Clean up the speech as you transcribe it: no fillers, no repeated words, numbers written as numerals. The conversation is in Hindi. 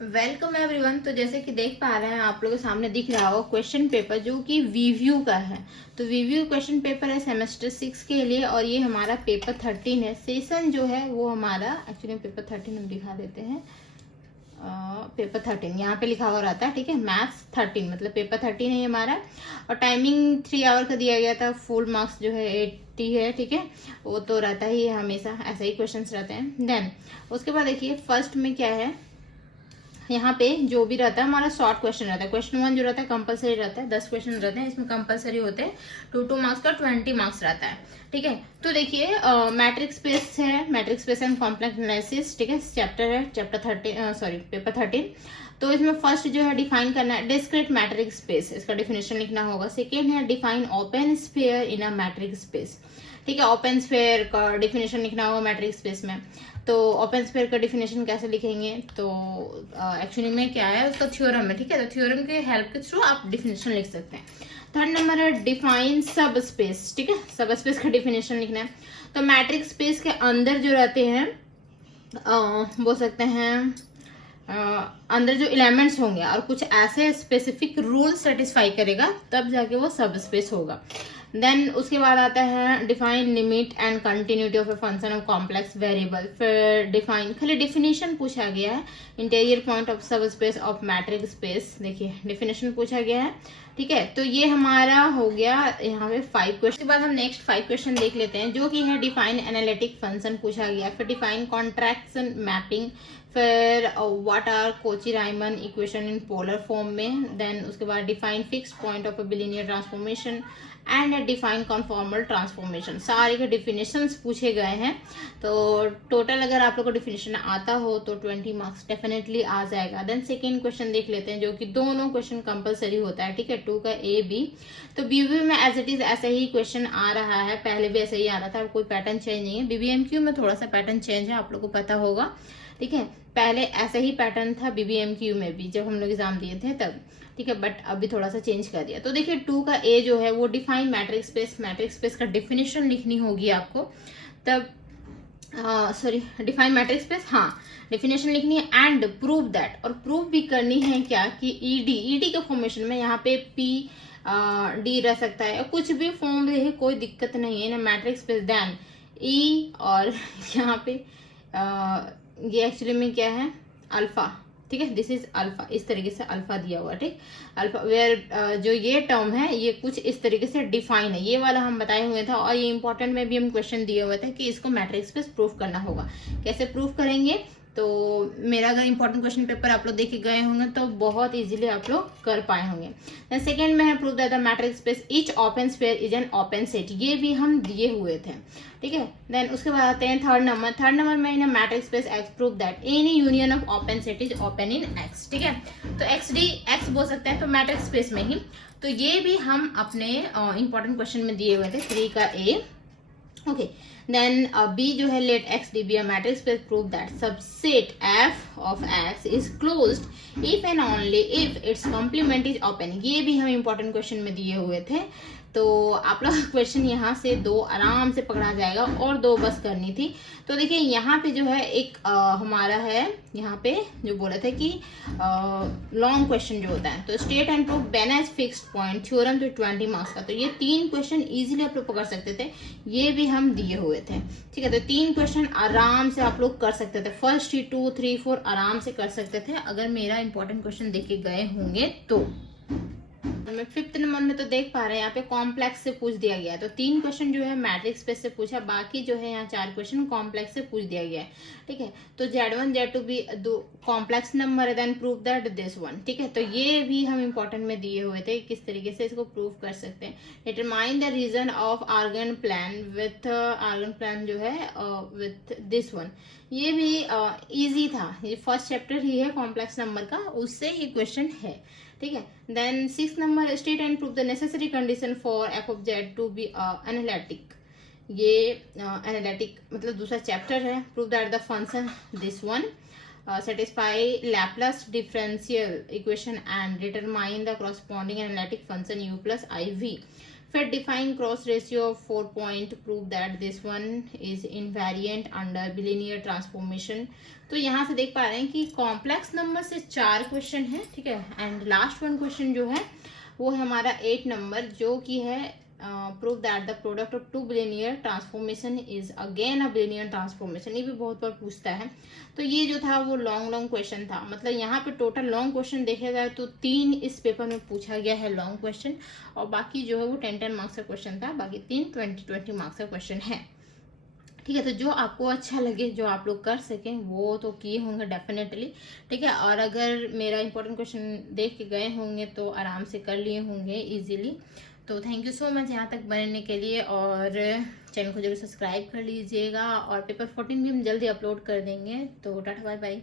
Welcome everyone. तो जैसे कि देख पा रहे हैं आप लोगों के सामने दिख रहा हो क्वेश्चन पेपर जो कि वीव्यू का है। तो वीव्यू क्वेश्चन पेपर है सेमेस्टर 6 के लिए और ये हमारा पेपर 13 है। सेशन जो है वो हमारा एक्चुअली पेपर 13 हम दिखा देते हैं। पेपर 13 यहाँ पे लिखा हुआ रहता है, ठीक है। मैथ्स 13 मतलब पेपर 13 है ये हमारा। और टाइमिंग 3 आवर का दिया गया था। फुल मार्क्स जो है 80 है, ठीक है। वो तो रहता ही है, हमेशा ऐसे ही क्वेश्चन रहते हैं। देन उसके बाद देखिए फर्स्ट में क्या है, यहाँ पे जो भी रहता है हमारा शॉर्ट क्वेश्चन रहता है। क्वेश्चन 1 जो रहता है कंपलसरी रहता है, 10 क्वेश्चन रहते हैं इसमें, कंपलसरी होते हैं। 2 मार्क्स का 20 मार्क्स रहता है, ठीक है। तो देखिए मैट्रिक्स स्पेस है, matrix space and complex analysis, ठीक है। चैप्टर है चैप्टर 13 पेपर 13। तो इसमें फर्स्ट जो है डिफाइन करना है डिस्क्रीट मैट्रिक्स स्पेस, इसका डिफिनेशन लिखना होगा। सेकेंड है डिफाइन ओपन स्फीयर इन अ मैट्रिक्स स्पेस, ठीक है। ओपन स्फीयर का डिफिनेशन लिखना होगा मैट्रिक्स स्पेस में। तो ओपन स्फीयर का डिफिनेशन कैसे लिखेंगे, तो एक्चुअली में क्या है उसका थ्योरम है, ठीक है। तो थ्योरम के हेल्प के थ्रू आप डिफिनेशन लिख सकते हैं। थर्ड नंबर है डिफाइन सब स्पेस, ठीक है। सब स्पेस का डिफिनेशन लिखना है। तो मैट्रिक्स स्पेस के अंदर जो रहते हैं बोल सकते हैं अंदर जो एलिमेंट्स होंगे और कुछ ऐसे स्पेसिफिक रूल सेटिस्फाई करेगा तब जाके वो सब स्पेस होगा। देन उसके बाद आता है define limit and continuity of a function of complex variable. फिर डिफाइन खाली डिफिनेशन पूछा गया है। इंटीरियर पॉइंट ऑफ सब स्पेस ऑफ मैट्रिक्स स्पेस, देखिए डिफिनेशन पूछा गया है, ठीक है। तो ये हमारा हो गया यहाँ पे 5 क्वेश्चन। के बाद हम नेक्स्ट 5 क्वेश्चन देख लेते हैं जो कि है डिफाइन एनालिटिक फंक्शन पूछा गया। फिर डिफाइन कॉन्ट्रैक्शन मैपिंग, फिर what are Cauchy Riemann equation in polar form में। देन उसके बाद define fix point of a bilinear transformation and define conformal transformation. सारे के डिफिनेशंस पूछे गए हैं। तो टोटल अगर आप लोग को डिफिनेशन आता हो तो 20 मार्क्स डेफिनेटली आ जाएगा। देन सेकेंड क्वेश्चन देख लेते हैं जो कि दोनों क्वेश्चन कंपलसरी होता है, ठीक है। 2 का ए बी। तो बीबी में एज इट इज ऐसे ही क्वेश्चन आ रहा है, पहले भी ऐसे ही आ रहा था, कोई पैटर्न चेंज नहीं है। बीबीएमक्यू में थोड़ा सा पैटर्न चेंज है, आप लोग को पता होगा, ठीक है। पहले ऐसे ही पैटर्न था बीबीएमक्यू में भी जब हम लोग एग्जाम दिए थे तब, ठीक है। बट अभी थोड़ा सा चेंज कर दिया। तो देखिए 2 का ए जो है वो define matrix space, matrix space का डिफिनेशन लिखनी होगी आपको। तब सॉरी डिफाइन मैट्रिक्स स्पेस, हाँ डिफिनेशन लिखनी है एंड प्रूव दैट। और प्रूव भी करनी है क्या कि ईडी के फॉर्मेशन में यहाँ पे पी डी रह सकता है, कुछ भी फॉर्म रहे कोई दिक्कत नहीं है ना मैट्रिक्स स्पेस। देन ई और यहाँ पे ये एक्चुअली में क्या है अल्फा, ठीक है। दिस इज अल्फा, इस तरीके से अल्फा दिया हुआ, ठीक। अल्फा वेयर जो ये टर्म है ये कुछ इस तरीके से डिफाइन है, ये वाला हम बताए हुए थे। और ये इंपॉर्टेंट में भी हम क्वेश्चन दिए हुए थे कि इसको मैट्रिक्स स्पेस प्रूफ करना होगा। कैसे प्रूफ करेंगे, तो मेरा अगर इंपॉर्टेंट क्वेश्चन पेपर आप लोग देख के गए होंगे तो बहुत इजीली आप लोग कर पाए होंगे। सेकंड में है proof that the matrix space each open sphere is an open set, ये भी हम दिए हुए थे, ठीक है। देन उसके बाद आते हैं थर्ड नंबर में in metric space X proof that any union of open set is open in X, ठीक है। तो एक्स डी एक्स बोल सकते हैं तो मैट्रिक्स स्पेस में ही। तो ये भी हम अपने इंपॉर्टेंट क्वेश्चन में दिए हुए थे 3 का ए, ओके। देन बी जो है let X D be a matrix space prove that subset F of X is closed if and only if its complement is open, ये भी हम इंपॉर्टेंट क्वेश्चन में दिए हुए थे। तो आप लोग क्वेश्चन यहाँ से 2 आराम से पकड़ा जाएगा और 2 बस करनी थी। तो देखिए यहाँ पे जो है एक हमारा है यहाँ पे जो बोले थे कि लॉन्ग क्वेश्चन जो होता है, तो state and proof Banach fixed point theorem तो 20 मार्क्स का। तो ये 3 क्वेश्चन इजीली आप लोग पकड़ सकते थे, ये भी हम दिए हुए थे, ठीक है। तो 3 क्वेश्चन आराम से आप लोग कर सकते थे, फर्स्ट ही 2 3 4 आराम से कर सकते थे अगर मेरा इंपॉर्टेंट क्वेश्चन देख के गए होंगे तो। मैं 5th नंबर में तो देख पा रहे हैं यहाँ पे कॉम्प्लेक्स से पूछ दिया गया है। तो 3 क्वेश्चन जो है मैट्रिक्स स्पेस से पूछा, बाकी जो है यहाँ 4 क्वेश्चन कॉम्प्लेक्स से पूछ दिया गया है, ठीक है। तो Z1 Z2 भी 2 कॉम्प्लेक्स नंबर है, then prove that this one, ठीक है। तो ये भी हम इंपॉर्टेंट में दिए हुए थे किस तरीके से इसको प्रूव कर सकते हैं। Determine the region of Argand plane with Argand plane जो है विथ दिस वन, ये भी इजी था, ये फर्स्ट चैप्टर ही है कॉम्प्लेक्स नंबर का, उससे ही क्वेश्चन है, ठीक है। Then 6 number state and prove the necessary condition for F of Z to be analytic, ये एनालिटिक मतलब दूसरा चैप्टर है। Prove that the function this one satisfy Laplace differential equation and determine the corresponding analytic function u plus iv। फिर define cross ratio of 4 point, prove that this one is invariant under billionaire transformation. तो यहाँ से देख पा रहे हैं कि कॉम्प्लेक्स नंबर से 4 क्वेश्चन है, ठीक है। एंड लास्ट वन क्वेश्चन जो है वो है हमारा 8 नंबर, जो कि है prove that the product of two bilinear transformation is again a bilinear transformation. ये भी बहुत बार पूछता है। तो ये जो था वो लॉन्ग क्वेश्चन था। मतलब यहाँ पे टोटल लॉन्ग क्वेश्चन देखे जाए तो 3 इस पेपर में पूछा गया है लॉन्ग क्वेश्चन, और बाकी जो है वो 10 मार्क्स का क्वेश्चन था, बाकी 3 20 मार्क्स का क्वेश्चन है, ठीक है। तो जो आपको अच्छा लगे, जो आप लोग कर सकें, वो तो किए होंगे डेफिनेटली, ठीक है। और अगर मेरा इंपॉर्टेंट क्वेश्चन देख के गए होंगे तो आराम से कर लिए होंगे इजीली। तो थैंक यू सो मच यहाँ तक बनने के लिए, और चैनल को जरूर सब्सक्राइब कर लीजिएगा। और पेपर 14 भी हम जल्दी अपलोड कर देंगे। तो टाटा बाय बाय।